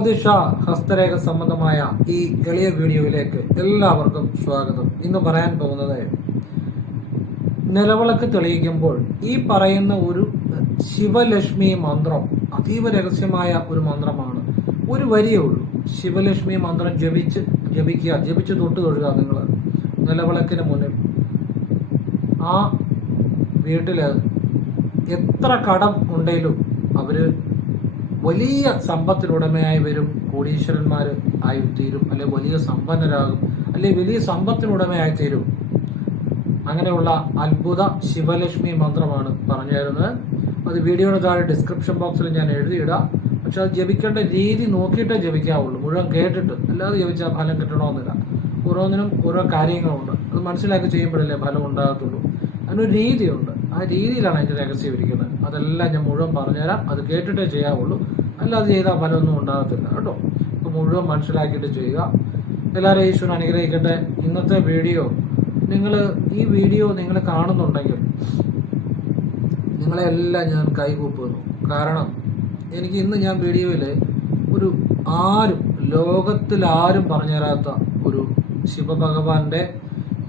ജ്യോതിഷ ഹസ്തരേഖ സംബന്ധമായ ഈ എളിയ വീഡിയോയിലേക്ക് എല്ലാവർക്കും സ്വാഗതം. ഇന്ന് പറയാൻ പോകുന്നത് നിലവിളക്ക് തെളിയിക്കുമ്പോൾ ഈ പറയുന്ന ഒരു ശിവലക്ഷ്മി മന്ത്രം അതീവ രഹസ്യമായ ഒരു മന്ത്രമാണ്. ഒരു വരിയേ ഉള്ളൂ. ശിവലക്ഷ്മി മന്ത്രം ജപിച്ച് തൊട്ട് തൊഴുക. നിങ്ങൾ നിലവിളക്കിന് മുന്നിൽ ആ വീട്ടില് എത്ര കടം ഉണ്ടെങ്കിലും അവര് വലിയ സമ്പത്തിനുടമയായി വരും, കോടീശ്വരന്മാർ ആയി തീരും, അല്ലെ വലിയ സമ്പന്നരാകും, അല്ലെ വലിയ സമ്പത്തിനുടമയായി തീരും. അങ്ങനെയുള്ള അത്ഭുത ശിവലക്ഷ്മി മന്ത്രമാണ് പറഞ്ഞു തരുന്നത്. അത് വീഡിയോയുടെ താഴെ ഡിസ്ക്രിപ്ഷൻ ബോക്സിൽ ഞാൻ എഴുതിയിടാം. പക്ഷെ അത് ജപിക്കേണ്ട രീതി നോക്കിയിട്ടേ ജപിക്കാവുള്ളൂ, മുഴുവൻ കേട്ടിട്ട്. അല്ലാതെ ജപിച്ചാൽ ഫലം കിട്ടണമെന്നില്ല. ഓരോന്നിനും ഓരോ കാര്യങ്ങളുണ്ട്. അത് മനസ്സിലാക്കി ചെയ്യുമ്പോഴല്ലേ ഫലം ഉണ്ടാകത്തുള്ളൂ. അതിനൊരു രീതിയുണ്ട്. ആ രീതിയിലാണ് അതിൻ്റെ രഹസ്യം ഇരിക്കുന്നത്. അതെല്ലാം ഞാൻ മുഴുവൻ പറഞ്ഞുതരാം. അത് കേട്ടിട്ടേ ചെയ്യാവുള്ളൂ, അല്ലാതെ ചെയ്താൽ ഫലമൊന്നും ഉണ്ടാകത്തില്ല കേട്ടോ. അപ്പോൾ മുഴുവൻ മനസ്സിലാക്കിയിട്ട് ചെയ്യുക. എല്ലാവരും ഈശ്വരൻ അനുഗ്രഹിക്കട്ടെ. ഇന്നത്തെ വീഡിയോ ഈ വീഡിയോ നിങ്ങൾ കാണുന്നുണ്ടെങ്കിൽ നിങ്ങളെല്ലാം ഞാൻ കൈകൂപ്പുന്നു. കാരണം എനിക്ക് ഇന്ന് ഞാൻ വീഡിയോയിൽ ലോകത്തിലാരും പറഞ്ഞു തരാത്ത ഒരു ശിവഭഗവാന്റെ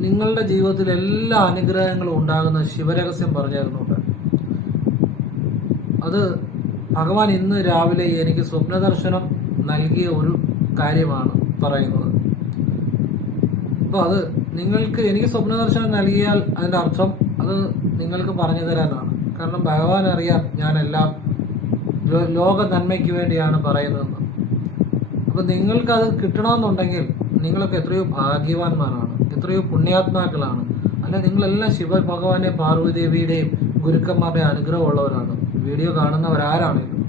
നിങ്ങളുടെ ജീവിതത്തിൽ എല്ലാ അനുഗ്രഹങ്ങളും ഉണ്ടാകുന്ന ശിവരഹസ്യം പറഞ്ഞു തരുന്നുണ്ട്. അത് ഭഗവാൻ ഇന്ന് രാവിലെ എനിക്ക് സ്വപ്നദർശനം നൽകിയ ഒരു കാര്യമാണ് പറയുന്നത്. അപ്പോൾ അത് എനിക്ക് സ്വപ്നദർശനം നൽകിയാൽ അതിൻ്റെ അർത്ഥം അത് നിങ്ങൾക്ക് പറഞ്ഞു തരാനാണ്. കാരണം ഭഗവാൻ അറിയാം ഞാനെല്ലാം ലോക നന്മയ്ക്ക് വേണ്ടിയാണ് പറയുന്നതെന്ന്. അപ്പം നിങ്ങൾക്കത് കിട്ടണമെന്നുണ്ടെങ്കിൽ നിങ്ങളൊക്കെ എത്രയോ ഭാഗ്യവാന്മാരാണ്, എത്രയോ പുണ്യാത്മാക്കളാണ്. അല്ല, നിങ്ങളെല്ലാം ശിവഭഗവാന്റെ പാർവ്വതീദേവിയുടെയും ഗുരുക്കന്മാരുടെയും അനുഗ്രഹമുള്ളവരാണ്. വീഡിയോ കാണുന്നവരാരാണെങ്കിലും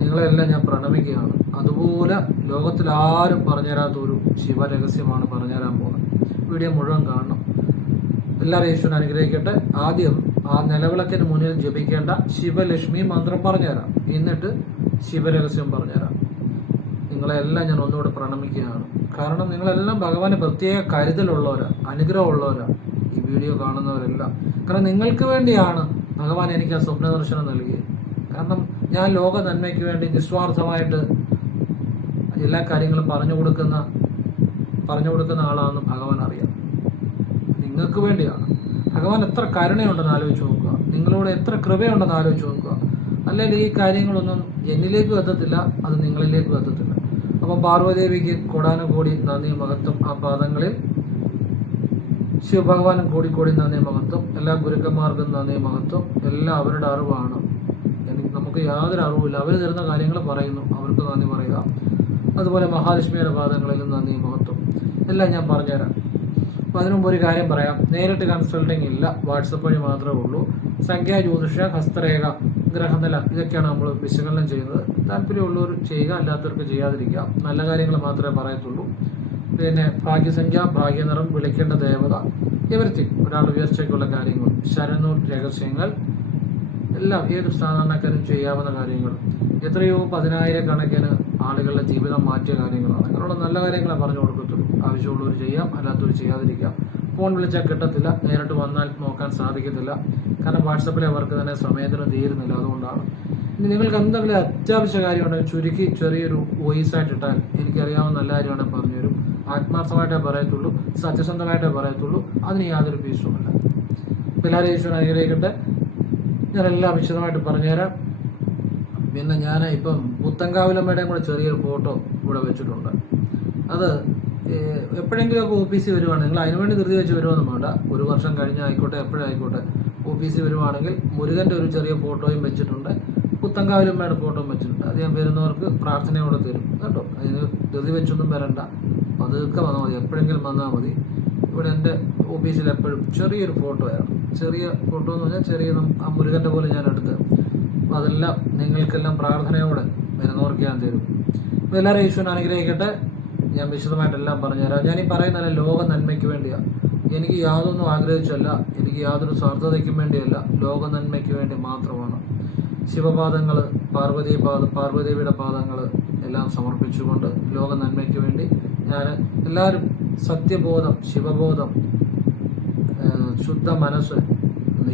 നിങ്ങളെല്ലാം ഞാൻ പ്രണമിക്കുകയാണ്. അതുപോലെ ലോകത്തിൽ ആരും പറഞ്ഞുതരാത്ത ഒരു ശിവരഹസ്യമാണ് പറഞ്ഞുതരാൻ പോകുന്നത്. വീഡിയോ മുഴുവൻ കാണണം. എല്ലാവരും ഈശ്വരൻ അനുഗ്രഹിക്കട്ടെ. ആദ്യം ആ നിലവിളക്കിന് മുന്നിൽ ജപിക്കേണ്ട ശിവലക്ഷ്മി മന്ത്രം പറഞ്ഞുതരാം, എന്നിട്ട് ശിവരഹസ്യം പറഞ്ഞുതരാം. നിങ്ങളെല്ലാം ഞാൻ ഒന്നുകൂടെ പ്രണമിക്കുകയാണ്. കാരണം നിങ്ങളെല്ലാം ഭഗവാന് പ്രത്യേക കരുതലുള്ളവരാ, അനുഗ്രഹമുള്ളവരാ ഈ വീഡിയോ കാണുന്നവരെല്ലാം. കാരണം നിങ്ങൾക്ക് വേണ്ടിയാണ് ഭഗവാൻ എനിക്ക് ആ സ്വപ്ന ദർശനം നൽകിയത്. കാരണം ഞാൻ ലോക നന്മയ്ക്ക് വേണ്ടി നിസ്വാർത്ഥമായിട്ട് എല്ലാ കാര്യങ്ങളും പറഞ്ഞു കൊടുക്കുന്ന ആളാണെന്ന് ഭഗവാൻ അറിയാം. നിങ്ങൾക്ക് വേണ്ടിയാണ്. ഭഗവാൻ എത്ര കരുണയുണ്ടെന്ന് ആലോചിച്ച് നോക്കുക. നിങ്ങളോട് എത്ര കൃപയുണ്ടെന്ന് ആലോചിച്ച് നോക്കുക. അല്ലെങ്കിൽ ഈ കാര്യങ്ങളൊന്നും എന്നിലേക്കും എത്തത്തില്ല, അത് നിങ്ങളിലേക്കും എത്തത്തില്ല. അപ്പം പാർവ്വദേവിക്ക് കോടാനുകോടി നന്ദി മഹത്വം. ആ പാദങ്ങളിൽ ശിവഭഗവാനും കോടി നന്ദി മഹത്വം. എല്ലാ ഗുരുക്കന്മാർക്കും നന്ദി മഹത്വം. എല്ലാം അവരുടെ അറിവാണ്. നമുക്ക് യാതൊരു അറിവില്ല. അവർ തരുന്ന കാര്യങ്ങൾ പറയുന്നു, അവർക്ക് നന്ദി പറയുക. അതുപോലെ മഹാലക്ഷ്മിയുടെ പാദങ്ങളിലും നന്ദി മഹത്വം. എല്ലാം ഞാൻ പറഞ്ഞുതരാം. അപ്പം അതിനുമുമ്പ് ഒരു കാര്യം പറയാം. നേരിട്ട് കൺസൾട്ടിങ് ഇല്ല, വാട്സപ്പ് വഴി മാത്രമേ ഉള്ളൂ. സംഖ്യാ ജ്യോതിഷ, ഹസ്തരേഖ, ഗ്രഹനില, ഇതൊക്കെയാണ് നമ്മൾ വിശകലനം ചെയ്യുന്നത്. താല്പര്യമുള്ളവർ ചെയ്യുക, അല്ലാത്തവർക്ക് ചെയ്യാതിരിക്കുക. നല്ല കാര്യങ്ങൾ മാത്രമേ പറയത്തുള്ളൂ. പിന്നെ ഭാഗ്യസംഖ്യ, ഭാഗ്യനിറം, വിളിക്കേണ്ട ദേവത, എവരിത്തിങ്, ഒരാളുടെ ഉയർച്ചയ്ക്കുള്ള കാര്യങ്ങൾ, ശരണൂർ രഹസ്യങ്ങൾ, എല്ലാം ഏത് സാധാരണക്കാരും ചെയ്യാവുന്ന കാര്യങ്ങൾ. എത്രയോ 10,000-കണക്കിന് ആളുകളുടെ ജീവിതം മാറ്റിയ കാര്യങ്ങളാണ്. അങ്ങനെയുള്ള നല്ല കാര്യങ്ങളെ പറഞ്ഞു കൊടുക്കത്തുള്ളൂ. ആവശ്യമുള്ളവർ ചെയ്യാം, അല്ലാത്തവർ ചെയ്യാതിരിക്കാം. ഫോൺ വിളിച്ചാൽ കിട്ടത്തില്ല, നേരിട്ട് വന്നാൽ നോക്കാൻ സാധിക്കത്തില്ല. കാരണം വാട്സപ്പിലെ അവർക്ക് തന്നെ സമയത്തിന് തീരുന്നില്ല. അതുകൊണ്ടാണ്. ഇനി നിങ്ങൾക്ക് എന്തെങ്കിലും അത്യാവശ്യ കാര്യമുണ്ടെങ്കിൽ ചുരുക്കി ചെറിയൊരു വോയിസ് ആയിട്ട് ഇട്ടാൽ എനിക്കറിയാവുന്ന നല്ല കാര്യമാണെങ്കിൽ പറഞ്ഞുതരും. ആത്മാർത്ഥമായിട്ടേ പറയത്തുള്ളൂ, സത്യസന്ധമായിട്ടേ പറയത്തുള്ളൂ. അതിന് യാതൊരു ഫീസുമില്ല. എല്ലാവരും ഈശ്വരൻ അനുഗ്രഹിക്കട്ടെ. ഞാനെല്ലാം വിശദമായിട്ട് പറഞ്ഞുതരാം. പിന്നെ ഞാൻ ഇപ്പം പുത്തൻകാവിലമ്മയുടെയും കൂടെ ചെറിയൊരു ഫോട്ടോ ഇവിടെ വെച്ചിട്ടുണ്ട്. അത് എപ്പോഴെങ്കിലുമൊക്കെ ഓഫീസിൽ വരുവാണെങ്കിൽ നിങ്ങൾ അതിനുവേണ്ടി ധൃതി വെച്ച് വരുമെന്നും വേണ്ട. ഒരു വർഷം കഴിഞ്ഞായിക്കോട്ടെ, എപ്പോഴായിക്കോട്ടെ, ഓഫീസിൽ വരുവാണെങ്കിൽ മുരുകൻ്റെ ഒരു ചെറിയ ഫോട്ടോയും വെച്ചിട്ടുണ്ട്, പുത്തൻകാവിലമ്മയുടെ ഫോട്ടോയും വെച്ചിട്ടുണ്ട്. അത് ഞാൻ വരുന്നവർക്ക് പ്രാർത്ഥനയോടെ തരും കേട്ടോ. അതിന് ധൃതി വെച്ചൊന്നും വരണ്ട, പതുക്കെ വന്നാൽ മതി, എപ്പോഴെങ്കിലും വന്നാൽ മതി. ഇവിടെ എൻ്റെ ഓഫീസിൽ എപ്പോഴും ചെറിയൊരു ഫോട്ടോയാണ്. ചെറിയ ഫോട്ടോ എന്ന് പറഞ്ഞാൽ ചെറിയ ആ മുരുകൻ്റെ പോലെ ഞാൻ എടുത്ത് അതെല്ലാം നിങ്ങൾക്കെല്ലാം പ്രാർത്ഥനയോടെ വരുന്നവർക്ക് ഞാൻ തരും. അപ്പോൾ എല്ലാവരും ഈശ്വരൻ അനുഗ്രഹിക്കട്ടെ. ഞാൻ വിശദമായിട്ടെല്ലാം പറഞ്ഞുതരാം. ഞാനീ പറയുന്നതല്ല ലോക നന്മയ്ക്ക് വേണ്ടിയാണ്. എനിക്ക് യാതൊന്നും ആഗ്രഹിച്ചല്ല, എനിക്ക് യാതൊരു സ്വാർത്ഥതയ്ക്കും വേണ്ടിയല്ല, ലോക നന്മയ്ക്ക് വേണ്ടി മാത്രമാണ്. ശിവപാദങ്ങൾ, പാർവ്വതീയുടെ പാദങ്ങൾ എല്ലാം സമർപ്പിച്ചുകൊണ്ട് ലോക നന്മയ്ക്ക് വേണ്ടി ഞാൻ എല്ലാവരും സത്യബോധം, ശിവബോധം, ശുദ്ധ മനസ്സ്,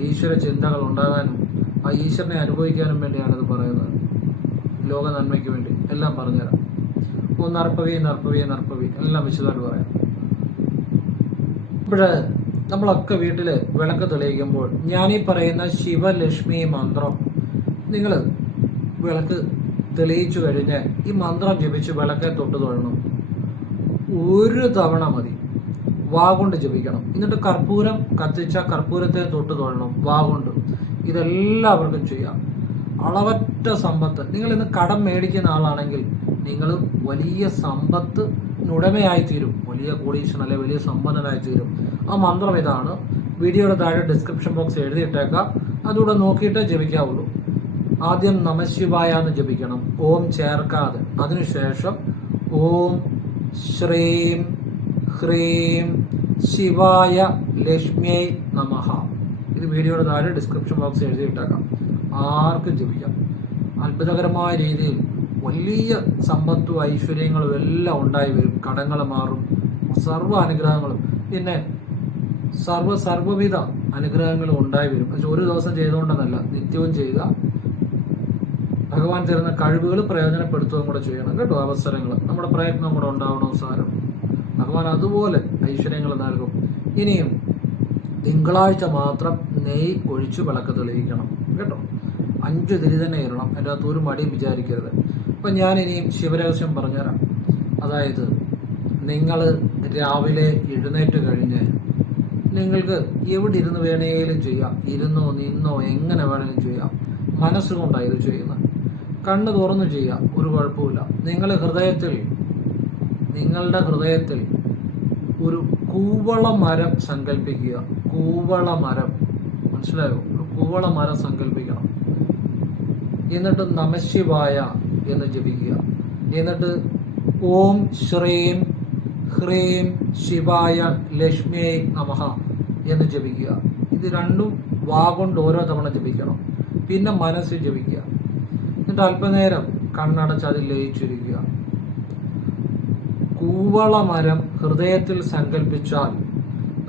ഈശ്വര ചിന്തകൾ ഉണ്ടാകാനും ആ ഈശ്വരനെ അനുഭവിക്കാനും വേണ്ടിയാണ് ഇത് പറയുന്നത്. ലോക നന്മയ്ക്ക് വേണ്ടി എല്ലാം പറഞ്ഞുതരാം. നർപ്പവി എല്ലാം വിശദമായിട്ട് പറയാം. ഇപ്പോഴ് നമ്മളൊക്കെ വീട്ടിൽ വിളക്ക് തെളിയിക്കുമ്പോൾ ഞാനീ പറയുന്ന ശിവലക്ഷ്മി മന്ത്രം നിങ്ങൾ വിളക്ക് തെളിയിച്ചു കഴിഞ്ഞ് ഈ മന്ത്രം ജപിച്ച് വിളക്കെ തൊട്ട് തൊഴണം. ഒരു തവണ മതി. വാ കൊണ്ട് ജപിക്കണം. എന്നിട്ട് കർപ്പൂരം കത്തിച്ച കർപ്പൂരത്തെ തൊട്ട് തൊഴണം വാ കൊണ്ട്. ഇതെല്ലാവർക്കും ചെയ്യാം. അളവറ്റ സമ്പത്ത്. നിങ്ങൾ ഇന്ന് കടം മേടിക്കുന്ന ആളാണെങ്കിൽ നിങ്ങൾ വലിയ സമ്പത്തിനുടമയായി തീരും. വലിയ കോടീശ്വരൻ അല്ലെ വലിയ സമ്പന്നനായി തീരും. ആ മന്ത്രം ഇതാണ്. വീഡിയോയുടെ താഴെ ഡിസ്ക്രിപ്ഷൻ ബോക്സ് എഴുതിയിട്ടേക്കാം. അതുകൂടെ നോക്കിയിട്ട് ജപിക്കാവുള്ളൂ. ആദ്യം നമശിവായ എന്ന് ജപിക്കണം, ഓം ചേർക്കാതെ. അതിനുശേഷം ഓം ശ്രീം ഹ്രീം ശിവായ ലക്ഷ്മിയെ നമഃ. ഇത് വീഡിയോയുടെ താഴെ ഡിസ്ക്രിപ്ഷൻ ബോക്സ് എഴുതിയിട്ടേക്കാം. ആർക്കും ജപിക്കാം. അത്ഭുതകരമായ രീതിയിൽ വലിയ സമ്പത്തും ഐശ്വര്യങ്ങളും എല്ലാം ഉണ്ടായി വരും. കടങ്ങൾ മാറും. സർവ്വ അനുഗ്രഹങ്ങളും പിന്നെ സർവ്വവിധ അനുഗ്രഹങ്ങളും ഉണ്ടായി വരും. പക്ഷെ ഒരു ദിവസം ചെയ്തുകൊണ്ടെന്നല്ല, നിത്യവും ചെയ്യുക. ഭഗവാൻ തരുന്ന കഴിവുകൾ പ്രയോജനപ്പെടുത്തുകയും കൂടെ ചെയ്യണം കേട്ടോ. അവസരങ്ങൾ നമ്മുടെ പ്രയത്നം കൂടെ ഉണ്ടാവണം. സാരം ഭഗവാൻ അതുപോലെ ഐശ്വര്യങ്ങൾ നൽകും. ഇനിയും തിങ്കളാഴ്ച മാത്രം നെയ്യ് ഒഴിച്ച് വിളക്ക് തെളിയിക്കണം കേട്ടോ. 5 തിരി തന്നെ ഇടണം. എൻ്റെ അകത്ത് ഒരു മടിയും വിചാരിക്കരുത്. അപ്പം ഞാൻ ഇനിയും ശിവരഹസ്യം പറഞ്ഞുതരാം. അതായത് നിങ്ങൾ രാവിലെ എഴുന്നേറ്റ് കഴിഞ്ഞ് നിങ്ങൾക്ക് എവിടെ ഇരുന്ന് വേണമെങ്കിലും ചെയ്യാം. ഇരുന്നോ നിന്നോ എങ്ങനെ വേണമെങ്കിലും ചെയ്യാം. മനസ്സുകൊണ്ടാണ് ഇത് ചെയ്യുന്നത്. കണ്ണ് തുറന്നു ചെയ്യാം, ഒരു കുഴപ്പമില്ല. നിങ്ങളുടെ ഹൃദയത്തിൽ ഒരു കൂവള മരം സങ്കല്പിക്കുക. കൂവള മരം, മനസ്സിലായോ? ഒരു കൂവള മരം സങ്കല്പിക്കണം. എന്നിട്ട് നമശിവായ എന്ന് ജപിക്കുക. എന്നിട്ട് ഓം ശ്രീം ഹ്രീം ശിവായ ലക്ഷ്മിയെ നമഃ എന്ന് ജപിക്കുക. ഇത് രണ്ടും വാ കൊണ്ട് ഓരോ തവണ ജപിക്കണം. പിന്നെ മനസ്സിൽ ജപിക്കുക. എന്നിട്ട് അല്പനേരം കണ്ണടച്ച് അതിൽ ലയിച്ചിരിക്കുക. കൂവള മരം ഹൃദയത്തിൽ സങ്കല്പിച്ചാൽ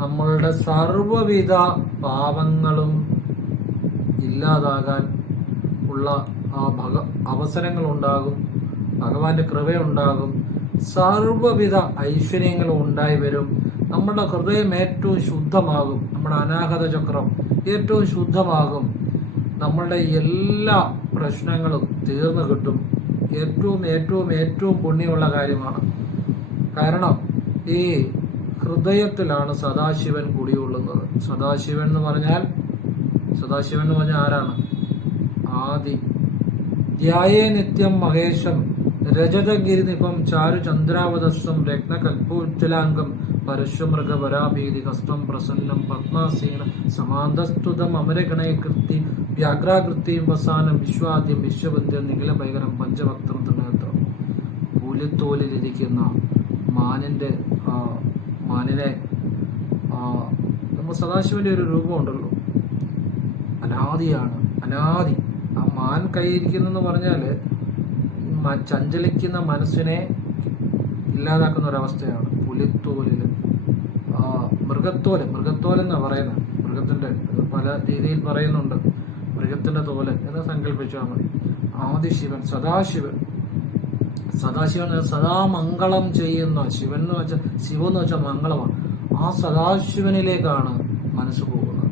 നമ്മളുടെ സർവ്വവിധ പാപങ്ങളും ഇല്ലാതാകാൻ ഉള്ള അവസരങ്ങൾ ഉണ്ടാകും. ഭഗവാന്റെ കൃപയുണ്ടാകും. സർവ്വവിധ ഐശ്വര്യങ്ങളും ഉണ്ടായി വരും. നമ്മുടെ ഹൃദയം ഏറ്റവും ശുദ്ധമാകും. നമ്മുടെ അനാഹത ചക്രം ഏറ്റവും ശുദ്ധമാകും. നമ്മളുടെ എല്ലാ പ്രശ്നങ്ങളും തീർന്നു കിട്ടും. ഏറ്റവും ഏറ്റവും ഏറ്റവും പുണ്യമുള്ള കാര്യമാണ്. കാരണം ഈ ഹൃദയത്തിലാണ് സദാശിവൻ കുടികൊള്ളുന്നത്. സദാശിവൻ എന്ന് പറഞ്ഞാൽ ആരാണ്? ആദി. ധ്യായേ നിത്യം മഹേശം രജതഗിരിനിപം ചാരു ചന്ദ്രാവതസ്ഥം രത്നകൽപ്പോജ്ജലാംഗം പരശുമൃഗ വരാഭീതി ഹസ്തം പ്രസന്നം പത്മാസീന സമാന്തസ്തുതം അമരഗണയകൃതി വ്യാഘ്രാകൃതിയും വസാനം വിശ്വാദ്യം വിശ്വബന്ധ്യം നിഖിലഭൈകരം പഞ്ചഭക്തം ത്രിനേത്രം. പുലിത്തോലിലിരിക്കുന്ന മാനിനെ നമ്മൾ സദാശിവന്റെ ഒരു രൂപമുണ്ടല്ലോ, അനാദിയാണ്. അനാദി. ആ മാൻ കൈയിരിക്കുന്നെന്ന് പറഞ്ഞാല് ചഞ്ചലിക്കുന്ന മനസ്സിനെ ഇല്ലാതാക്കുന്ന ഒരവസ്ഥയാണ്. പുലിത്തോലില് മൃഗത്തോല് എന്നാ പറയുന്നത്. മൃഗത്തിന്റെ പല രീതിയിൽ പറയുന്നുണ്ട്. മൃഗത്തിന്റെ തോല് എന്ന് സങ്കല്പിച്ചാൽ മതി. ആദിശിവൻ സദാശിവൻ സദാ മംഗളം ചെയ്യുന്ന ശിവൻ എന്ന് വെച്ചാൽ മംഗളമാണ്. ആ സദാശിവനിലേക്കാണ് മനസ്സ് പോകുന്നത്.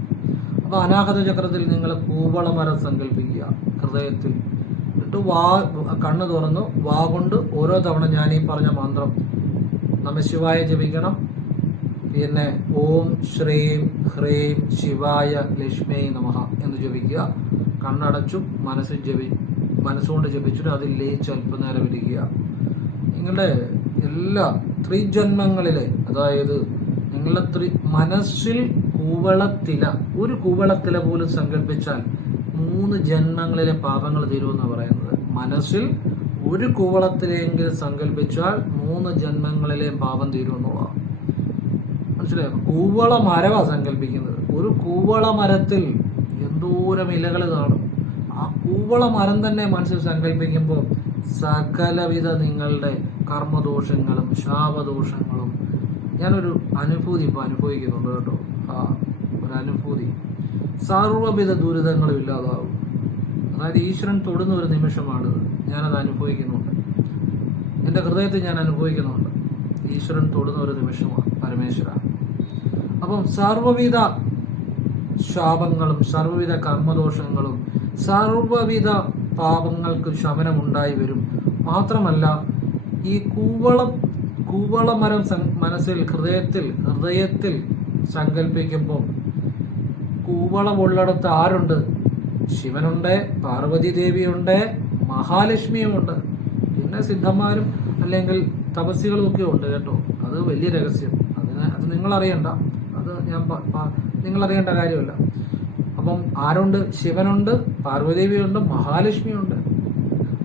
അപ്പൊ അനാഹത ചക്രത്തിൽ നിങ്ങൾ കൂവളമരം സങ്കല്പിക്കുക ഹൃദയത്തിൽ. എന്നിട്ട് കണ്ണ് തുറന്നു വാ കൊണ്ട് ഓരോ തവണ ഞാൻ ഈ പറഞ്ഞ മന്ത്രം നമശിവായ ജപിക്കണം. പിന്നെ ഓം ശ്രീം ഹ്രീം ശിവായ ലക്ഷ്മിയെ നമഃ എന്ന് ജപിക്കുക. കണ്ണടച്ചും മനസ്സുകൊണ്ട് ജപിച്ചിട്ട് അതിൽ ലയിച്ച് അല്പനേരം ഇരിക്കുക. നിങ്ങളുടെ എല്ലാ ത്രിജന്മങ്ങളിലെ, അതായത് നിങ്ങളുടെ മനസ്സിൽ ഒരു കൂവളത്തില പോലും സങ്കല്പിച്ചാൽ 3 ജന്മങ്ങളിലെ പാപങ്ങൾ തീരുമെന്നാണ് പറയുന്നത്. മനസ്സിൽ ഒരു കൂവളത്തിലെങ്കിലും സങ്കല്പിച്ചാൽ 3 ജന്മങ്ങളിലെയും പാപം തീരുമെന്നുള്ളതാണ്. മനസ്സിലായോ? കൂവള മരമാണ് സങ്കല്പിക്കുന്നത്. ഒരു കൂവള മരത്തിൽ എന്തോരം ഇലകൾ കാണും. ആ കൂവള മരം തന്നെ മനസ്സിൽ സങ്കല്പിക്കുമ്പോൾ സകലവിധ നിങ്ങളുടെ കർമ്മദോഷങ്ങളും ശാപദോഷങ്ങളും, ഞാനൊരു അനുഭൂതി ഇപ്പൊ അനുഭവിക്കുന്നുണ്ട് കേട്ടോ. ഒരു അനുഭൂതി, സർവ്വവിധ ദുരിതങ്ങളും ഇല്ലാതാവും. അതായത് ഈശ്വരൻ തൊടുന്ന ഒരു നിമിഷമാണിത്. ഞാനത് അനുഭവിക്കുന്നുണ്ട്, എൻ്റെ ഹൃദയത്തിൽ ഞാൻ അനുഭവിക്കുന്നുണ്ട്. ഈശ്വരൻ തൊടുന്ന ഒരു നിമിഷമാണ് പരമേശ്വര. അപ്പം സർവ്വവിധ ശാപങ്ങളും സർവ്വവിധ കർമ്മദോഷങ്ങളും സർവ്വവിധ പാപങ്ങൾക്ക് ശമനമുണ്ടായി വരും. മാത്രമല്ല, ഈ കൂവളമരം മനസ്സിൽ ഹൃദയത്തിൽ സങ്കല്പിക്കുമ്പോൾ കൂവളമുള്ളിടത്ത് ആരുണ്ട്? ശിവനുണ്ട്, പാർവതി ദേവിയുണ്ട്, മഹാലക്ഷ്മിയുമുണ്ട്, പിന്നെ സിദ്ധന്മാരും അല്ലെങ്കിൽ തപസ്സികളും ഒക്കെ ഉണ്ട് കേട്ടോ. അത് വലിയ രഹസ്യം. അത് നിങ്ങളറിയണ്ട, അത് നിങ്ങളറിയേണ്ട കാര്യമല്ല. അപ്പം ആരുണ്ട്? ശിവനുണ്ട്, പാർവതീദേവിയുണ്ട്, മഹാലക്ഷ്മിയുണ്ട്.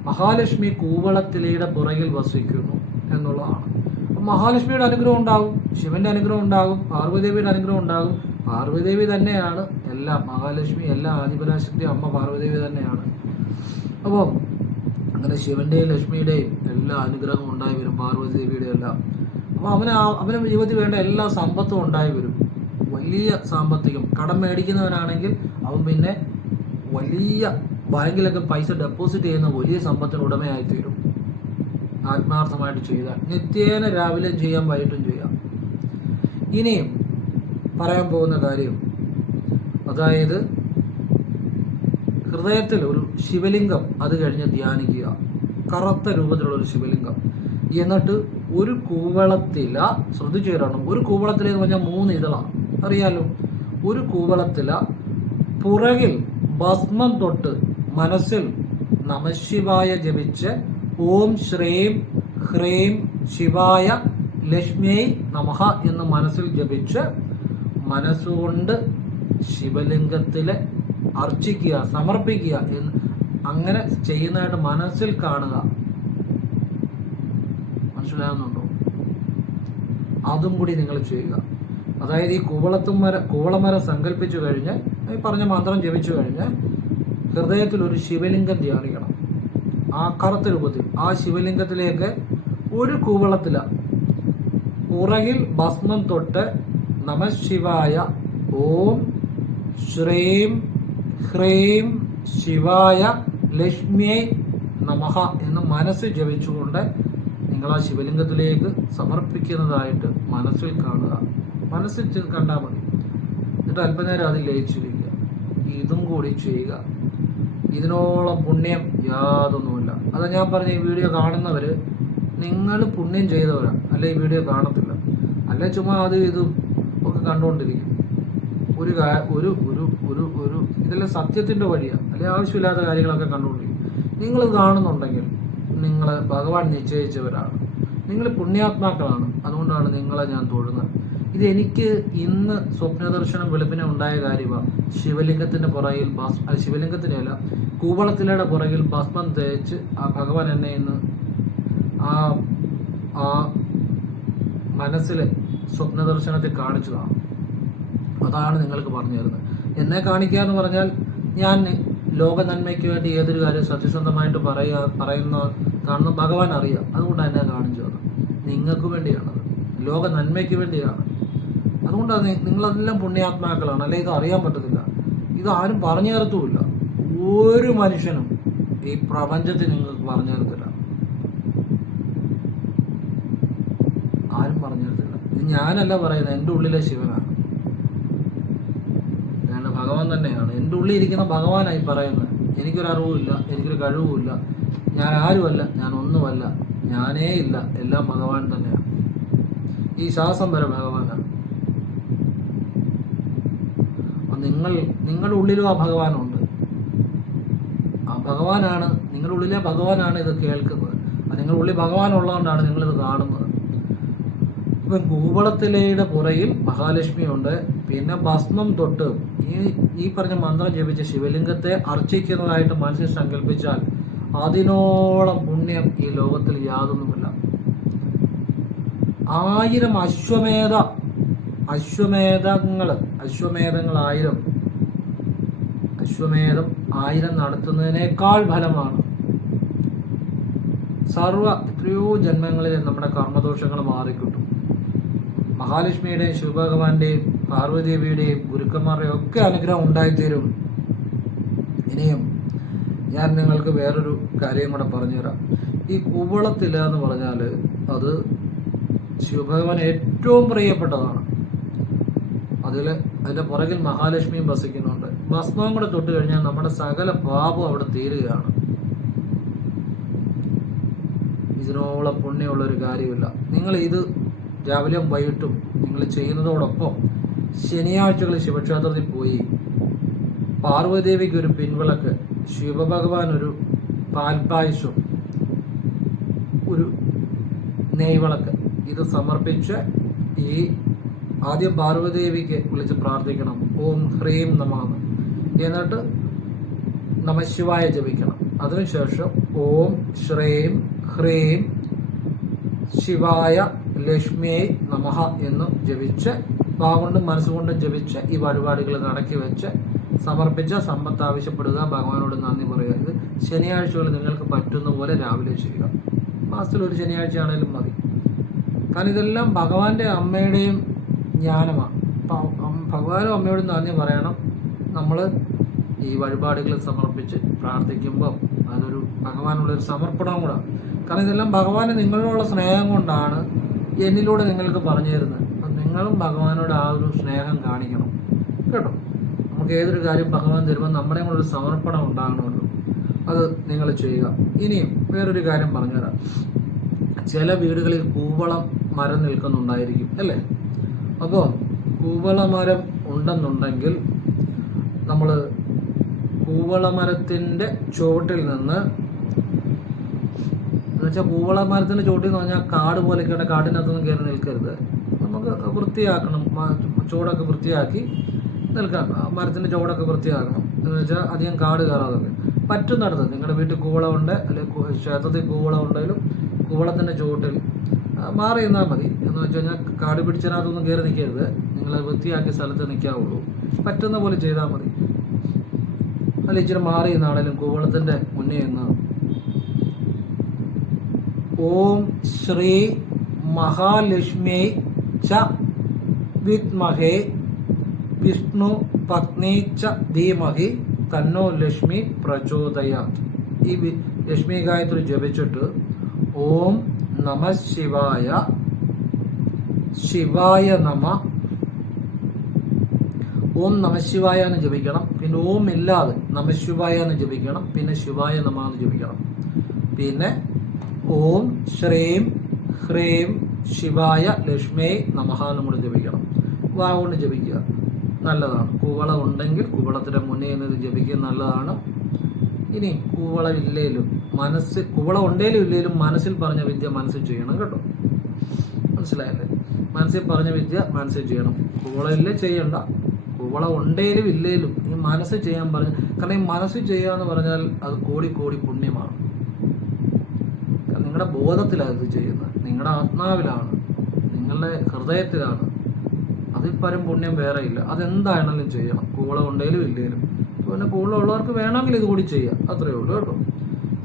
മഹാലക്ഷ്മി കൂവളത്തിലയുടെ പുറകിൽ വസിക്കുന്നു എന്നുള്ളതാണ്. അപ്പം മഹാലക്ഷ്മിയുടെ അനുഗ്രഹം ഉണ്ടാകും, ശിവന്റെ അനുഗ്രഹം ഉണ്ടാകും, പാർവതീദേവിയുടെ അനുഗ്രഹം ഉണ്ടാകും. പാർവതീദേവി തന്നെയാണ് എല്ലാം. മഹാലക്ഷ്മി എല്ലാ ആദിപരാശക്തി അമ്മ പാർവതീദേവി തന്നെയാണ്. അപ്പം അങ്ങനെ ശിവന്റെയും ലക്ഷ്മിയുടെയും എല്ലാ അനുഗ്രഹവും ഉണ്ടായി വരും, പാർവതീദേവിയുടെ എല്ലാം. അപ്പൊ അവന് ജീവിതത്തിൽ വേണ്ട എല്ലാ സമ്പത്തും ഉണ്ടായി വരും. വലിയ സാമ്പത്തികം, കടം മേടിക്കുന്നവനാണെങ്കിൽ അവൻ പിന്നെ വലിയ ബാങ്കിലൊക്കെ പൈസ ഡെപ്പോസിറ്റ് ചെയ്യുന്ന വലിയ സമ്പത്തിന് ഉടമയായി തീരും. ആത്മാർത്ഥമായിട്ട് ചെയ്താൽ നിത്യേന രാവിലെ ചെയ്യാം, വൈകിട്ടും ചെയ്യാം. ഇനിയും പറയാൻ പോകുന്ന കാര്യം, അതായത് ഹൃദയത്തിൽ ഒരു ശിവലിംഗം അത് കഴിഞ്ഞ് ധ്യാനിക്കുക. കറുത്ത രൂപത്തിലുള്ള ഒരു ശിവലിംഗം. എന്നിട്ട് ഒരു കൂവളത്തില, ശ്രദ്ധിച്ചു തരണം, ഒരു കൂവളത്തില എന്ന് പറഞ്ഞാൽ 3 ഇതളാണ്, അറിയാലോ. ഒരു കൂവളത്തില പുറകിൽ ഭസ്മം തൊട്ട് മനസ്സിൽ നമശിവായ ജപിച്ച് ഓം ശ്രീം ഹ്രീം ശിവായ ലക്ഷ്മിയെ നമഃ എന്ന് മനസ്സിൽ ജപിച്ച് മനസ്സുകൊണ്ട് ശിവലിംഗത്തിലെ അർച്ചിക്കുക, സമർപ്പിക്കുക എന്ന് അങ്ങനെ ചെയ്യുന്നതായിട്ട് മനസ്സിൽ കാണുക. മനസ്സിലാകുന്നുണ്ടോ? അതും കൂടി നിങ്ങൾ ചെയ്യുക. അതായത് ഈ കൂവളമരം സങ്കല്പിച്ചു കഴിഞ്ഞ് ഈ പറഞ്ഞ മന്ത്രം ജപിച്ചു കഴിഞ്ഞ് ഹൃദയത്തിൽ ഒരു ശിവലിംഗം ധ്യാനിക്കണം. ആ കറുത്ത രൂപത്തിൽ ആ ശിവലിംഗത്തിലേക്ക് ഒരു കൂവളത്തില പുറകിൽ ഭസ്മം തൊട്ട് നമശിവായ ഓം ശ്രീം ഹ്രീം ശിവായ ലക്ഷ്മിയെ നമഃ എന്ന് മനസ്സിൽ ജപിച്ചുകൊണ്ട് നിങ്ങൾ ആ ശിവലിംഗത്തിലേക്ക് സമർപ്പിക്കുന്നതായിട്ട് മനസ്സിൽ കാണുക. മനസ്സിൽ കണ്ടാൽ മതി. എന്നിട്ട് അല്പനേരം അതിൽ ലയിച്ചിരിക്കുക. ഇതും കൂടി ചെയ്യുക. ഇതിനോളം പുണ്യം യാതൊന്നുമില്ല. അതാ ഞാൻ പറഞ്ഞ ഈ വീഡിയോ കാണുന്നവര് നിങ്ങൾ പുണ്യം ചെയ്തവരാണ്, അല്ലെ ഈ വീഡിയോ കാണത്തില്ല, അല്ലെ ചുമ്മാ അതും ഇതും ഒക്കെ കണ്ടുകൊണ്ടിരിക്കും. ഒരു ഇതെല്ലാം സത്യത്തിന്റെ വഴിയാണ്, അല്ലെ ആവശ്യമില്ലാത്ത കാര്യങ്ങളൊക്കെ കണ്ടുകൊണ്ടിരിക്കും. നിങ്ങൾ കാണുന്നുണ്ടെങ്കിൽ നിങ്ങൾ ഭഗവാൻ നിശ്ചയിച്ചവരാണ്, നിങ്ങൾ പുണ്യാത്മാക്കളാണ്. അതുകൊണ്ടാണ് നിങ്ങളെ ഞാൻ തൊഴുന്നത്. ഇതെനിക്ക് ഇന്ന് സ്വപ്നദർശനം വെളുപ്പിനെ ഉണ്ടായ കാര്യമാണ്. ശിവലിംഗത്തിന്റെ പുറകിൽ ശിവലിംഗത്തിന്റെ അല്ല, കൂവളത്തിലയുടെ പുറകിൽ ഭസ്മം തേച്ച് ആ ഭഗവാൻ എന്നെ ഇന്ന് ആ മനസ്സിലെ സ്വപ്നദർശനത്തിൽ കാണിച്ചതാണ്. അതാണ് നിങ്ങൾക്ക് പറഞ്ഞു തരുന്നത്. എന്നെ കാണിക്കുക എന്ന് പറഞ്ഞാൽ ഞാൻ ലോക നന്മയ്ക്ക് വേണ്ടി ഏതൊരു കാര്യം സത്യസന്ധമായിട്ട് കാണുന്ന ഭഗവാൻ അറിയാം. അതുകൊണ്ടാണ് എന്നെ കാണിച്ചു തന്നത്. നിങ്ങൾക്ക് വേണ്ടിയാണത്, ലോക നന്മയ്ക്ക് വേണ്ടിയാണ്. അതുകൊണ്ടാണ് നിങ്ങളെല്ലാം പുണ്യാത്മാക്കളാണ്, അല്ലെ ഇത് അറിയാൻ പറ്റത്തില്ല. ഇത് ആരും പറഞ്ഞു തരത്തുമില്ല. ഒരു മനുഷ്യനും ഈ പ്രപഞ്ചത്തിൽ നിങ്ങൾക്ക് പറഞ്ഞു തരത്തില്ല, ആരും പറഞ്ഞു തരത്തില്ല. ഇത് ഞാനല്ല പറയുന്നത്, എൻ്റെ ഉള്ളിലെ ശിവനാണ്, ഭഗവാൻ തന്നെയാണ്. എൻ്റെ ഉള്ളിൽ ഇരിക്കുന്ന ഭഗവാനായി പറയുന്നത്. എനിക്കൊരു അറിവുമില്ല, എനിക്കൊരു കഴിവുമില്ല, ഞാൻ ആരുമല്ല, ഞാൻ ഒന്നുമല്ല, ഞാനേ ഇല്ല, എല്ലാം ഭഗവാൻ തന്നെയാണ്. ഈ ശ്വാസം വരെ ഭഗവാനാണ്. നിങ്ങളുടെ ഉള്ളിലും ആ ഭഗവാനുണ്ട്. ആ ഭഗവാനാണ്, നിങ്ങളുടെ ഉള്ളിലെ ഭഗവാനാണ് ഇത് കേൾക്കുന്നത്. നിങ്ങളുടെ ഉള്ളിൽ ഭഗവാൻ ഉള്ളതുകൊണ്ടാണ് നിങ്ങളിത് കാണുന്നത്. ഇപ്പം കൂവളത്തിലയുടെ പുറയിൽ മഹാലക്ഷ്മിയുണ്ട്. പിന്നെ ഭസ്മം തൊട്ട് ഈ പറഞ്ഞ മന്ത്രം ജപിച്ച ശിവലിംഗത്തെ അർച്ചിക്കുന്നതായിട്ട് മനസ്സിൽ സങ്കല്പിച്ചാൽ അതിനോളം പുണ്യം ഈ ലോകത്തിൽ യാതൊന്നുമില്ല. 1000 അശ്വമേധം 1000 നടത്തുന്നതിനേക്കാൾ ഫലമാണ്. എത്രയോ ജന്മങ്ങളിൽ നമ്മുടെ കർമ്മദോഷങ്ങൾ മാറിക്കിട്ടും. മഹാലക്ഷ്മിയുടെയും ശിവഭഗവാന്റെയും പാർവതീദേവിയുടെയും ഗുരുക്കന്മാരുടെയും ഒക്കെ അനുഗ്രഹം ഉണ്ടായിത്തീരും. ഇനിയും ഞാൻ നിങ്ങൾക്ക് വേറൊരു കാര്യം കൂടെ പറഞ്ഞുതരാം. ഈ കൂവളത്തില എന്ന് പറഞ്ഞാൽ അത് ശിവഭഗവാൻ ഏറ്റവും പ്രിയപ്പെട്ടതാണ്. അതിന്റെ പുറകിൽ മഹാലക്ഷ്മിയും വസിക്കുന്നുണ്ട്. ഭസ്മവും കൂടെ തൊട്ട് കഴിഞ്ഞാൽ നമ്മുടെ സകല പാപവും അവിടെ തീരുകയാണ്. ഇതിനോളം പുണ്യമുള്ള ഒരു കാര്യമില്ല. നിങ്ങൾ ഇത് രാവിലെയും വൈകിട്ടും നിങ്ങൾ ചെയ്യുന്നതോടൊപ്പം ശനിയാഴ്ചകളിൽ ശിവക്ഷേത്രത്തിൽ പോയി പാർവതീദേവിക്ക് ഒരു പിൻവിളക്ക്, ശിവഭഗവാൻ ഒരു പാൽപായസം, ഒരു നെയ്വിളക്ക് ഇത് സമർപ്പിച്ച് ഈ ആദ്യം പാർവതീദേവിക്ക് വിളിച്ച് പ്രാർത്ഥിക്കണം. ഓം ഹ്രീം നമഃ. എന്നിട്ട് നമഃശിവായ ജപിക്കണം. അതിനുശേഷം ഓം ശ്രീം ഹ്രീം ശിവായ ലക്ഷ്മിയെ നമഃ എന്ന് ജപിച്ച് വാഗൊണ്ടും മനസ്സുകൊണ്ടും ജപിച്ച് ഈ വഴിപാടുകൾ നടക്കി വെച്ച് സമർപ്പിച്ച സമ്പത്ത് ആവശ്യപ്പെടുക, ഭഗവാനോട് നന്ദി പറയുക. ഇത് ശനിയാഴ്ചകളിൽ നിങ്ങൾക്ക് പറ്റുന്ന പോലെ രാവിലെ ചെയ്യുക. മാസത്തിൽ ഒരു ശനിയാഴ്ച ആണെങ്കിലും മതി. കാരണം ഇതെല്ലാം ഭഗവാന്റെ അമ്മയുടെയും ജ്ഞാനമാണ്. ഭഗവാനും അമ്മയോടും നന്ദി പറയണം. നമ്മൾ ഈ വഴിപാടുകൾ സമർപ്പിച്ച് പ്രാർത്ഥിക്കുമ്പോൾ അതൊരു ഭഗവാനുള്ളൊരു സമർപ്പണം കൂടെ. കാരണം ഇതെല്ലാം ഭഗവാന് നിങ്ങളോടുള്ള സ്നേഹം കൊണ്ടാണ് എന്നിലൂടെ നിങ്ങൾക്ക് പറഞ്ഞു തരുന്നത്. അപ്പം നിങ്ങളും ഭഗവാനോട് ആ ഒരു സ്നേഹം കാണിക്കണം കേട്ടോ. നമുക്ക് ഏതൊരു കാര്യം ഭഗവാൻ തരുമ്പോൾ നമ്മുടെ കൂടെ ഒരു സമർപ്പണം ഉണ്ടാകണമല്ലോ. അത് നിങ്ങൾ ചെയ്യുക. ഇനിയും വേറൊരു കാര്യം പറഞ്ഞുതരാം. ചില വീടുകളിൽ കൂവളം മരം നിൽക്കുന്നുണ്ടായിരിക്കും അല്ലേ? അപ്പോൾ കൂവളമരം ഉണ്ടെന്നുണ്ടെങ്കിൽ നമ്മൾ കൂവളമരത്തിൻ്റെ ചുവട്ടിൽ നിന്ന്, എന്നുവെച്ചാൽ കൂവളമരത്തിൻ്റെ ചുവട്ടിൽ എന്ന് പറഞ്ഞാൽ കാട് പോലെയൊക്കെ കാടിനകത്തൊന്നും കയറി നിൽക്കരുത്. നമുക്ക് വൃത്തിയാക്കണം, ചുവടൊക്കെ വൃത്തിയാക്കി നിൽക്കാം. മരത്തിൻ്റെ ചുവടൊക്കെ വൃത്തിയാക്കണം. എന്ന് വെച്ചാൽ അധികം കാട് കയറാതെ പറ്റുന്നിടത്ത് നിങ്ങളുടെ വീട്ടിൽ കൂവളമുണ്ട് അല്ലെങ്കിൽ ക്ഷേത്രത്തിൽ കൂവളം ഉണ്ടെങ്കിലും കൂവളത്തിൻ്റെ ചുവട്ടിൽ മാറി നിന്നാൽ മതി. എന്ന് വെച്ച് കഴിഞ്ഞാൽ കാട് പിടിച്ചതിനകത്തൊന്നും കയറി നിൽക്കരുത്. നിങ്ങൾ വൃത്തിയാക്കിയ സ്ഥലത്ത് നിൽക്കാവുള്ളൂ. പറ്റുന്ന പോലെ ചെയ്താൽ മതി. അല്ല ഇച്ചിരി മാറി നിന്നാണേലും കൂവളത്തിൻ്റെ മുന്നേ നിന്ന് ഓം ശ്രീ മഹാലക്ഷ്മി ച വിദ്മഹേ വിഷ്ണു പത്നി ച ധീമഹി തന്നോ ലക്ഷ്മി പ്രചോദയാത്. ഈ ലക്ഷ്മി ഗായത്രി ജപിച്ചിട്ട് ഓം നമ ശിവായ ശിവായ നമ, ഓം നമശിവായ എന്ന് ജപിക്കണം. പിന്നെ ഓം ഇല്ലാതെ നമശിവായ എന്ന് ജപിക്കണം. പിന്നെ ശിവായ നമ എന്ന് ജപിക്കണം. പിന്നെ ഓം ശ്രീം ഹ്രീം ശിവായ ലക്ഷ്മിയെ നമഃ എന്നും കൂടെ ജപിക്കണം. വാഗൊണ്ട് ജപിക്കുക, നല്ലതാണ്. കൂവളം ഉണ്ടെങ്കിൽ കൂവളത്തിന്റെ മുന്നേ എന്നത് ജപിക്കുക നല്ലതാണ്. ഇനി കൂവളം ഇല്ലേലും മനസ്സിൽ, കൂവളം ഉണ്ടേലും ഇല്ലേലും മനസ്സിൽ പറഞ്ഞ വിദ്യ മനസ്സിൽ ചെയ്യണം കേട്ടോ. മനസ്സിലായല്ലേ? മനസ്സിൽ പറഞ്ഞ വിദ്യ മനസ്സിൽ ചെയ്യണം. കൂവളം ഇല്ലേ ചെയ്യണ്ട, കൂവളം ഉണ്ടേലും ഇല്ലേലും ഈ മനസ്സിൽ ചെയ്യാൻ പറഞ്ഞു. കാരണം ഈ മനസ്സിൽ ചെയ്യുക എന്ന് പറഞ്ഞാൽ അത് കോടി കോടി പുണ്യമാണ്. നിങ്ങളുടെ ബോധത്തിലാണ് ഇത് ചെയ്യുന്നത്, നിങ്ങളുടെ ആത്മാവിലാണ്, നിങ്ങളുടെ ഹൃദയത്തിലാണ്. അതിൽ പരം പുണ്യം വേറെ ഇല്ല. അതെന്താണെങ്കിലും ചെയ്യണം, കൂവളം ഉണ്ടേലും ഇല്ലേലും. പിന്നെ കൂവളം ഉള്ളവർക്ക് വേണമെങ്കിൽ ഇത് കൂടി ചെയ്യാം, അത്രയേ ഉള്ളൂ കേട്ടോ.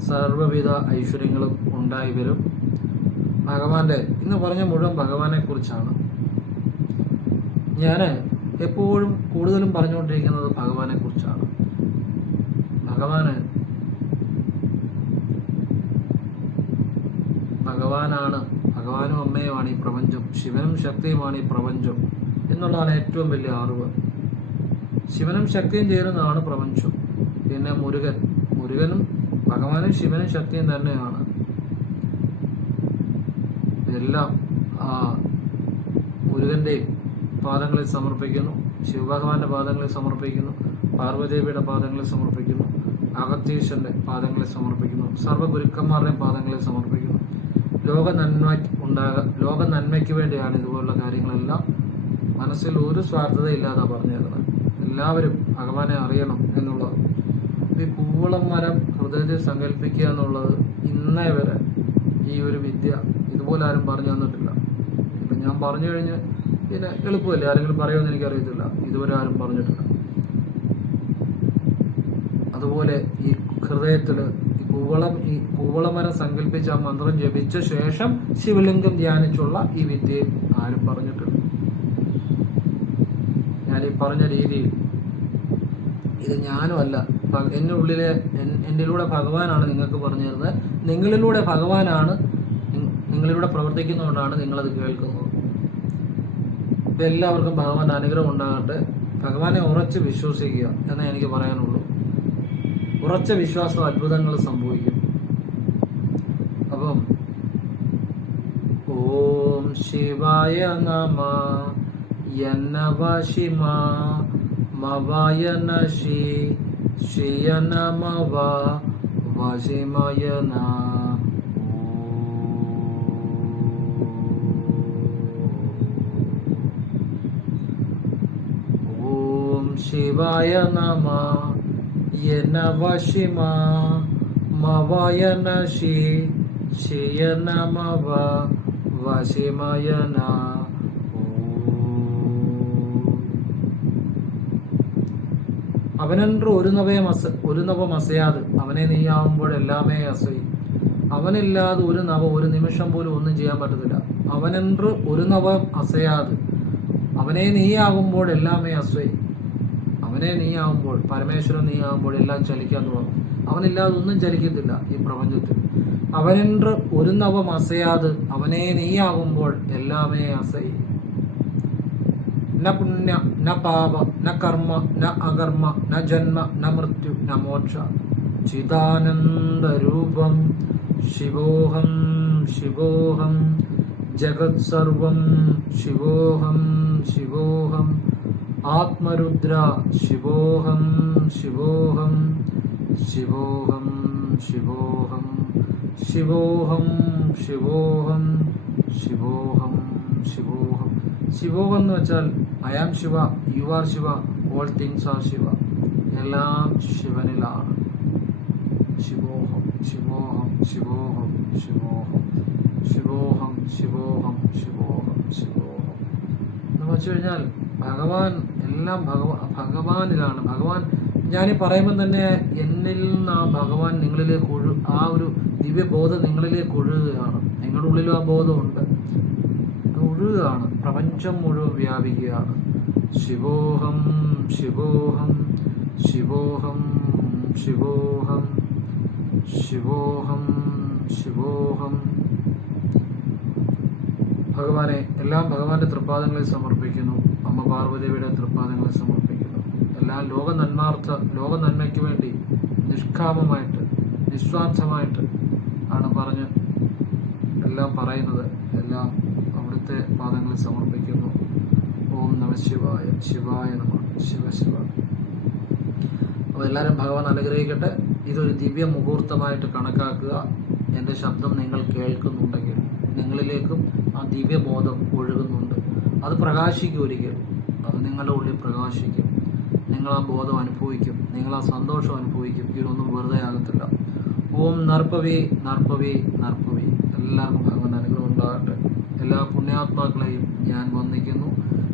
സർവ്വവിധ ഐശ്വര്യങ്ങളും ഉണ്ടായി വരും. ഭഗവാന്റെ ഇന്ന് പറഞ്ഞ മുഴുവൻ ഭഗവാനെ കുറിച്ചാണ്. ഞാൻ എപ്പോഴും കൂടുതലും പറഞ്ഞുകൊണ്ടിരിക്കുന്നത് ഭഗവാനെ കുറിച്ചാണ്. ഭഗവാനാണ്, ഭഗവാനും അമ്മയുമാണ് ഈ പ്രപഞ്ചം, ശിവനും ശക്തിയുമാണ് ഈ പ്രപഞ്ചം എന്നുള്ളതാണ് ഏറ്റവും വലിയ അറിവ്. ശിവനും ശക്തിയും ചേരുന്നതാണ് പ്രപഞ്ചം. പിന്നെ മുരുകനും ഭഗവാനും ശിവനും ശക്തിയും തന്നെയാണ്. എല്ലാം മുരുകന്റെയും പാദങ്ങളിൽ സമർപ്പിക്കുന്നു, ശിവഭഗവാന്റെ പാദങ്ങളിൽ സമർപ്പിക്കുന്നു, പാർവതീദേവിയുടെ പാദങ്ങളിൽ സമർപ്പിക്കുന്നു, അഗത്തീശന്റെ പാദങ്ങളിൽ സമർപ്പിക്കുന്നു, സർവ്വഗുരുക്കന്മാരുടെയും പാദങ്ങളിൽ സമർപ്പിക്കുന്നു. ലോക നന്മയ്ക്ക് വേണ്ടിയാണ് ഇതുപോലുള്ള കാര്യങ്ങളെല്ലാം. മനസ്സിൽ ഒരു സ്വാർത്ഥതയില്ലാതെ പറഞ്ഞു തരുന്നത്. എല്ലാവരും ഭഗവാനെ അറിയണം എന്നുള്ളത്. ഈ കൂവളം മരം ഹൃദയത്തിൽ സങ്കല്പിക്കുക എന്നുള്ളത് ഇന്നേ വരെ ഈ ഒരു വിദ്യ ഇതുപോലെ ആരും പറഞ്ഞു തന്നിട്ടില്ല. ഇപ്പം ഞാൻ പറഞ്ഞു കഴിഞ്ഞ് പിന്നെ എളുപ്പമല്ലേ, ആരെങ്കിലും പറയുമെന്ന് എനിക്കറിയത്തില്ല. ഇതുവരെ ആരും പറഞ്ഞിട്ടില്ല. അതുപോലെ ഈ ഹൃദയത്തിൽ ഈ കൂവളമരം സങ്കല്പിച്ച് ആ മന്ത്രം ജപിച്ച ശേഷം ശിവലിംഗം ധ്യാനിച്ചുള്ള ഈ വിദ്യയും ആരും പറഞ്ഞിട്ടില്ല. ഞാൻ ഈ പറഞ്ഞ രീതിയിൽ ഇത് ഞാനും അല്ല എന്നിലൂടെ ഭഗവാനാണ് നിങ്ങൾക്ക് പറഞ്ഞു തരുന്നത്. നിങ്ങളിലൂടെ ഭഗവാനാണ്, നിങ്ങളിലൂടെ പ്രവർത്തിക്കുന്നതുകൊണ്ടാണ് നിങ്ങളത് കേൾക്കുന്നത്. ഇപ്പം എല്ലാവർക്കും ഭഗവാന്റെ അനുഗ്രഹം ഉണ്ടാകട്ടെ. ഭഗവാനെ ഉറച്ച് വിശ്വസിക്കുക എന്നേ എനിക്ക് പറയാനുള്ളൂ. ഉറച്ച വിശ്വാസം അത്ഭുതങ്ങൾ സംഭവിക്കും. അപ്പം ഓം ശിവായ നമ യന്നവശിമ മവയന ശിയന മവ വശിമയന. ഓം ശിവായ നമ യനവശിമ മവയന ശിയന മവ വശിമയന. അവനെன்று ഒരു നവം അസയാത് അവനെ നീയാവുമ്പോൾ എല്ലാമേ അസയും. അവനില്ലാതെ ഒരു നവം ഒരു നിമിഷം പോലും ഒന്നും ചെയ്യാൻ പറ്റത്തില്ല. അവനെன்று ഒരു നവം അസയാത് അവനെ നീയാകുമ്പോൾ എല്ലാമേ അസയും. അവനെ നീയാവുമ്പോൾ, പരമേശ്വരൻ നീയാവുമ്പോൾ എല്ലാം ചലിക്കാൻ തുടങ്ങും. അവനില്ലാതെ ഒന്നും ചലിക്കത്തില്ല ഈ പ്രപഞ്ചത്തിൽ. അവനെன்று ഒരു നവം അസയാത് അവനെ നീയാകുമ്പോൾ എല്ലാമേ അസയും. ന പുണ്യ ന പാപ ന കർമ്മ ന അകർമ്മ ന ജന്മ ന മൃത്യു ന മോക്ഷ ചിദാനന്ദരൂപം ശിവോഹം ശിവോഹം ജഗത് സർവം ശിവോഹം ശിവോഹം ആത്മരുദ്ര ശിവോഹം ശിവോഹം ശിവോഹം ശിവോഹം ശിവോഹം ശിവോഹം ശിവോഹം ശിവോഹം. ശിവോഹം എന്ന് വെച്ചാൽ I am Shiva, you are Shiva, all things are Shiva. എല്ലാം ശിവനിലാണ്. ശിവോഹം ശിവോഹം ശിവോഹം ശിവോഹം ശിവോഹം ശിവോഹം ശിവോഹം ശിവോഹം എന്ന് വെച്ചു കഴിഞ്ഞാൽ ഭഗവാൻ എല്ലാം ഭഗവാനിലാണ്. ഭഗവാൻ ഞാനീ പറയുമ്പോൾ തന്നെ എന്നിൽ നിന്ന് ആ ഭഗവാൻ നിങ്ങളിലേക്ക് ആ ഒരു ദിവ്യബോധം നിങ്ങളിലേക്ക് ഒഴുകുകയാണ്. നിങ്ങളുടെ ഉള്ളിലും ആ ബോധമുണ്ട്, ഒഴുകുകയാണ്. പ്രപഞ്ചം മുഴുവൻ വ്യാപിക്കുകയാണ്. ശിവോഹം ശിവോഹം ശിവോഹം ശിവോഹം ശിവോഹം ശിവോഹം. ഭഗവാനെ എല്ലാം ഭഗവാന്റെ തൃപ്പാദങ്ങളിൽ സമർപ്പിക്കുന്നു. അമ്മ പാർവതിയുടെ തൃപ്പാദങ്ങളിൽ സമർപ്പിക്കുന്നു. എല്ലാം ലോക നന്മയ്ക്ക് വേണ്ടി നിഷ്കാമമായിട്ട് നിസ്വാർത്ഥമായിട്ട് ആണ് പറഞ്ഞ് എല്ലാം പറയുന്നത്. എല്ലാം അവിടുത്തെ പാദങ്ങളിൽ സമർപ്പിക്കുന്നു. ഓം നമ ശിവായ ശിവായ നമ ശിവ ശിവ. അപ്പോൾ എല്ലാവരും ഭഗവാൻ അനുഗ്രഹിക്കട്ടെ. ഇതൊരു ദിവ്യ മുഹൂർത്തമായിട്ട് കണക്കാക്കുക. എൻ്റെ ശബ്ദം നിങ്ങൾ കേൾക്കുന്നുണ്ടെങ്കിൽ നിങ്ങളിലേക്കും ആ ദിവ്യബോധം ഒഴുകുന്നുണ്ട്. അത് പ്രകാശിക്കും ഒരിക്കൽ. അത് നിങ്ങളുടെ ഉള്ളിൽ പ്രകാശിക്കും. നിങ്ങൾ ആ ബോധം അനുഭവിക്കും. നിങ്ങൾ ആ സന്തോഷം അനുഭവിക്കും. ഇതൊന്നും വെറുതെ ആകത്തില്ല. ഓം നർപ്പവി നർപ്പവി നർപ്പവി. എല്ലാവർക്കും ഭഗവാൻ അനുഗ്രഹം ഉണ്ടാകട്ടെ. എല്ലാ പുണ്യാത്മാക്കളെയും ഞാൻ വന്ദിക്കുന്നു.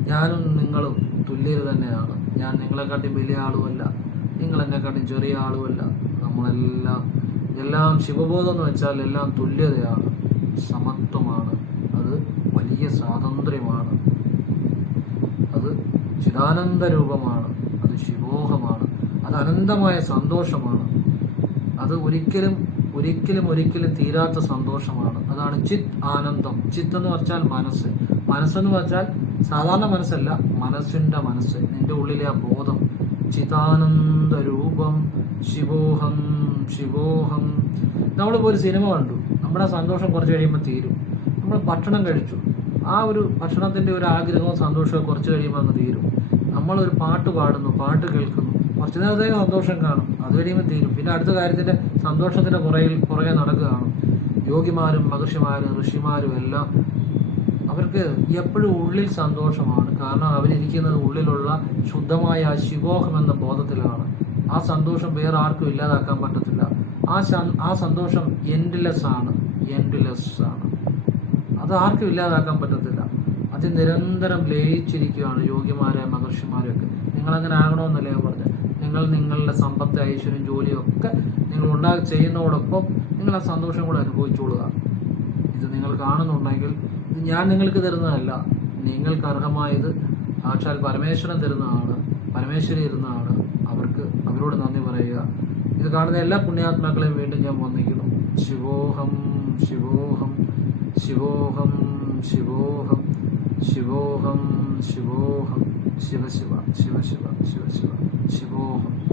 ഞാനും നിങ്ങളും തുല്യർ തന്നെയാണ്. ഞാൻ നിങ്ങളെക്കാട്ടി വലിയ ആളുമല്ല, നിങ്ങൾ എന്നെക്കാട്ടി ചെറിയ ആളുമല്ല. എല്ലാം ശിവബോധം എന്ന് വെച്ചാൽ എല്ലാം തുല്യതയാണ്, സമത്വമാണ്. അത് വലിയ സ്വാതന്ത്ര്യമാണ്. അത് ചിദാനന്ദ രൂപമാണ്. അത് ശിവോഹമാണ്. അത് അനന്തമായ സന്തോഷമാണ്. അത് ഒരിക്കലും തീരാത്ത സന്തോഷമാണ്. അതാണ് ചിത് ആനന്ദം. ചിത്ത് എന്ന് വെച്ചാൽ മനസ്സ്. മനസ്സെന്ന് വെച്ചാൽ സാധാരണ മനസ്സല്ല, മനസ്സിന്റെ മനസ്സ്. നിന്റെ ഉള്ളിലെ ആ ബോധം. ചിദാനന്ദ രൂപം ശിവോഹം ശിവോഹം. നമ്മളിപ്പോൾ ഒരു സിനിമ കണ്ടു, നമ്മുടെ സന്തോഷം കുറച്ച് കഴിയുമ്പോൾ തീരും. നമ്മൾ ഭക്ഷണം കഴിച്ചു, ആ ഒരു ഭക്ഷണത്തിന്റെ ഒരു ആഗ്രഹവും സന്തോഷവും കുറച്ച് കഴിയുമ്പോൾ അങ്ങ് തീരും. നമ്മളൊരു പാട്ട് പാടുന്നു, പാട്ട് കേൾക്കുന്നു, കുറച്ച് നേരത്തേക്ക് സന്തോഷം കാണും, അത് കഴിയുമ്പോൾ തീരും. പിന്നെ അടുത്ത കാര്യത്തിന്റെ സന്തോഷത്തിന്റെ പുറകെ നടക്കുകയാണ്. യോഗിമാരും മഹർഷിമാരും ഋഷിമാരും എല്ലാം അവർക്ക് എപ്പോഴും ഉള്ളിൽ സന്തോഷമാണ്. കാരണം അവരിയ്ക്കുന്നത് ഉള്ളിലുള്ള ശുദ്ധമായ ആ ശിവോഹം എന്ന ബോധത്തിലാണ്. ആ സന്തോഷം വേറെ ആർക്കും ഇല്ലാതാക്കാൻ പറ്റത്തില്ല. ആ സന്തോഷം എൻഡ്ലെസ് ആണ്. അത് ആർക്കും ഇല്ലാതാക്കാൻ പറ്റത്തില്ല. അത് നിരന്തരം ലയിച്ചിരിക്കുകയാണ് യോഗിമാരെ മഹർഷിമാരൊക്കെ. നിങ്ങളങ്ങനെ ആകണമെന്നല്ല ഞാൻ പറഞ്ഞത്. നിങ്ങൾ നിങ്ങളുടെ സമ്പത്ത്, ഐശ്വര്യം, ജോലിയും ഒക്കെ നിങ്ങൾ ചെയ്യുന്നതോടൊപ്പം നിങ്ങൾ ആ സന്തോഷം കൂടെ അനുഭവിച്ചോളുക. ഇത് നിങ്ങൾ കാണുന്നുണ്ടെങ്കിൽ ഇത് ഞാൻ നിങ്ങൾക്ക് തരുന്നതല്ല. നിങ്ങൾക്ക് അർഹമായത് സാക്ഷാൽ പരമേശ്വരൻ തരുന്നതാണ്, പരമേശ്വരി തരുന്നതാണ്. ആ അവരോട് നന്ദി പറയുക. ഇത് കാണുന്ന എല്ലാ പുണ്യാത്മാക്കളെയും വീണ്ടും ഞാൻ വന്ദിക്കുന്നു. ശിവോഹം ശിവോഹം ശിവോഹം ശിവോഹം ശിവോഹം ശിവോഹം ശിവ ശിവ ശിവ ശിവ ശിവ ശിവ ശിവോഹം.